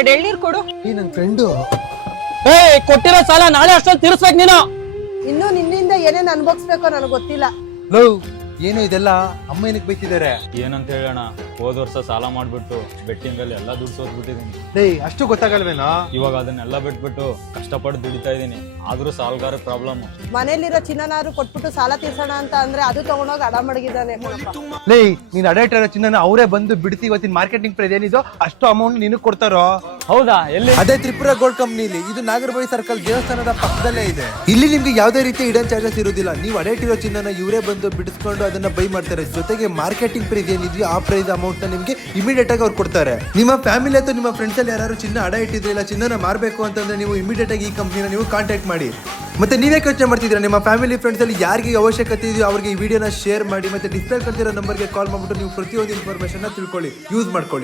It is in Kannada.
2 ಎಳ್ನೀರ್ ಕೊಡು. ಈ ನನ್ ಫ್ರೆಂಡು. ಕೊಟ್ಟಿರೋ ಸಾಲ ನಾಳೆ ಅಷ್ಟೊಂದು ತೀರಿಸ್ಬೇಕು ನೀನು. ಇನ್ನು ನಿನ್ನಿಂದ ಏನೇನ್ ಅನ್ಭವಿಸ್ಬೇಕೋ ನನಗೆ ಗೊತ್ತಿಲ್ಲ. ಲವ್ ಏನು ಇದೆಲ್ಲ ಅಮ್ಮ ಏನಕ್ಕೆ ಬೈತಿದ್ದಾರೆ? ಏನಂತ ಹೇಳೋಣ, ಹೋದ ವರ್ಷ ಸಾಲ ಮಾಡ್ಬಿಟ್ಟು ಬೆಟ್ಟಿಂಗ್ ಅಲ್ಲಿ ಎಲ್ಲ ದುಡ್ಡು ಸೋತ್ಬಿಟ್ಟಿದೀನಿ. ಅಷ್ಟು ಗೊತ್ತಾಗಲ್ವೇನಾ? ಇವಾಗ ಅದನ್ನೆಲ್ಲ ಬಿಟ್ಬಿಟ್ಟು ಕಷ್ಟಪಟ್ಟು ದುಡಿತಾ ಇದೀನಿ, ಆದ್ರೂ ಸಾಲಗಾರ ಪ್ರಾಬ್ಲಮ್. ಮನೇಲಿರೋ ಚಿನ್ನನಾರು ಕೊಟ್ಬಿಟ್ಟು ಸಾಲ ತೀರ್ಸೋಣ ಅಂತ ಅಂದ್ರೆ ಅದು ತಗೊಂಡೋಗಿ ಅಡ ಮಡಗಿದ್ದಾನೆ. ನೀನ್ ಅಡೇಟರ ಚಿನ್ನ ಅವರೇ ಬಂದು ಬಿಡ್ತಿ ಇವತ್ತಿನ ಮಾರ್ಕೆಟಿಂಗ್ ಪ್ರೈಸ್ ಏನಿದೋ ಅಷ್ಟು ಅಮೌಂಟ್ ನಿನಗ್ ಕೊಡ್ತಾರೋ? ಹೌದಾ? ಎಲ್ಲಿ? ಅದೇ ತ್ರಿಪುರ ಗೋಲ್ಡ್ ಕಂಪ್ನಿಲಿ. ಇದು ನಾಗರಬಾವಿ ಸರ್ಕಲ್ ದೇವಸ್ಥಾನದ ಪಕ್ಕದಲ್ಲೇ ಇದೆ. ಇಲ್ಲಿ ನಿಮ್ಗೆ ಯಾವುದೇ ರೀತಿ ಇಡನ್ ಚಾರ್ಜಸ್ ಇರುವುದಿಲ್ಲ. ನೀವು ಅಡೇಟಿರೋ ಚಿನ್ನ ಇವರೇ ಬಂದು ಬಿಡಿಸ್ಕೊಂಡು ಅದನ್ನ ಬೈ ಮಾಡ್ತಾರೆ. ಜೊತೆಗೆ ಮಾರ್ಕೆಟಿಂಗ್ ಪ್ರೈಸ್ ಏನಿದೆಯೋ ಆ ಪ್ರೈಸ್ ಅಮೌಂಟ್ ನ ನಿಮ್ಗೆ ಇಮಿಡಿಯೇಟ್ ಆಗಿ ಅವ್ರು ಕೊಡ್ತಾರೆ. ನಿಮ್ಮ ಫ್ಯಾಮಿಲಿ ಅಥವಾ ನಿಮ್ಮ ಫ್ರೆಂಡ್ಸ್ ಅಲ್ಲಿ ಯಾರು ಚಿನ್ನ ಅಡ ಇಟ್ಟಿದ್ರಿಲ್ಲ, ಚಿನ್ನ ಮಾರಬೇಕು ಅಂತಂದ್ರೆ ನೀವು ಇಮಿಡಿಯೇಟ್ ಆಗಿ ಈ ಕಂಪ್ನಿನ ನೀವು ಕಾಂಟ್ಯಾಕ್ಟ್ ಮಾಡಿ. ಮತ್ತೆ ನೀವೇ ಯೋಚನೆ ಮಾಡ್ತಿದ್ದೀರಾ, ನಿಮ್ಮ ಫ್ಯಾಮಿಲಿ ಫ್ರೆಂಡ್ಸ್ ಅಲ್ಲಿ ಯಾರಿಗೆ ಅವಶ್ಯಕತೆ ಇದೆಯೋ ಅವ್ರಿಗೆ ಈ ವಿಡಿಯೋನ ಶೇರ್ ಮಾಡಿ. ಮತ್ತೆ ಡಿಸ್ಪ್ಲೇ ಕಳ್ತಿರೋ ನಂಬರ್ಗೆ ಕಾಲ್ ಮಾಡ್ಬಿಟ್ಟು ನೀವು ಪ್ರತಿಯೊಂದು ಇನ್ಫಾರ್ಮೇಶನ್ ತಿಳ್ಕೊಳ್ಳಿ, ಯೂಸ್ ಮಾಡ್ಕೊಳ್ಳಿ.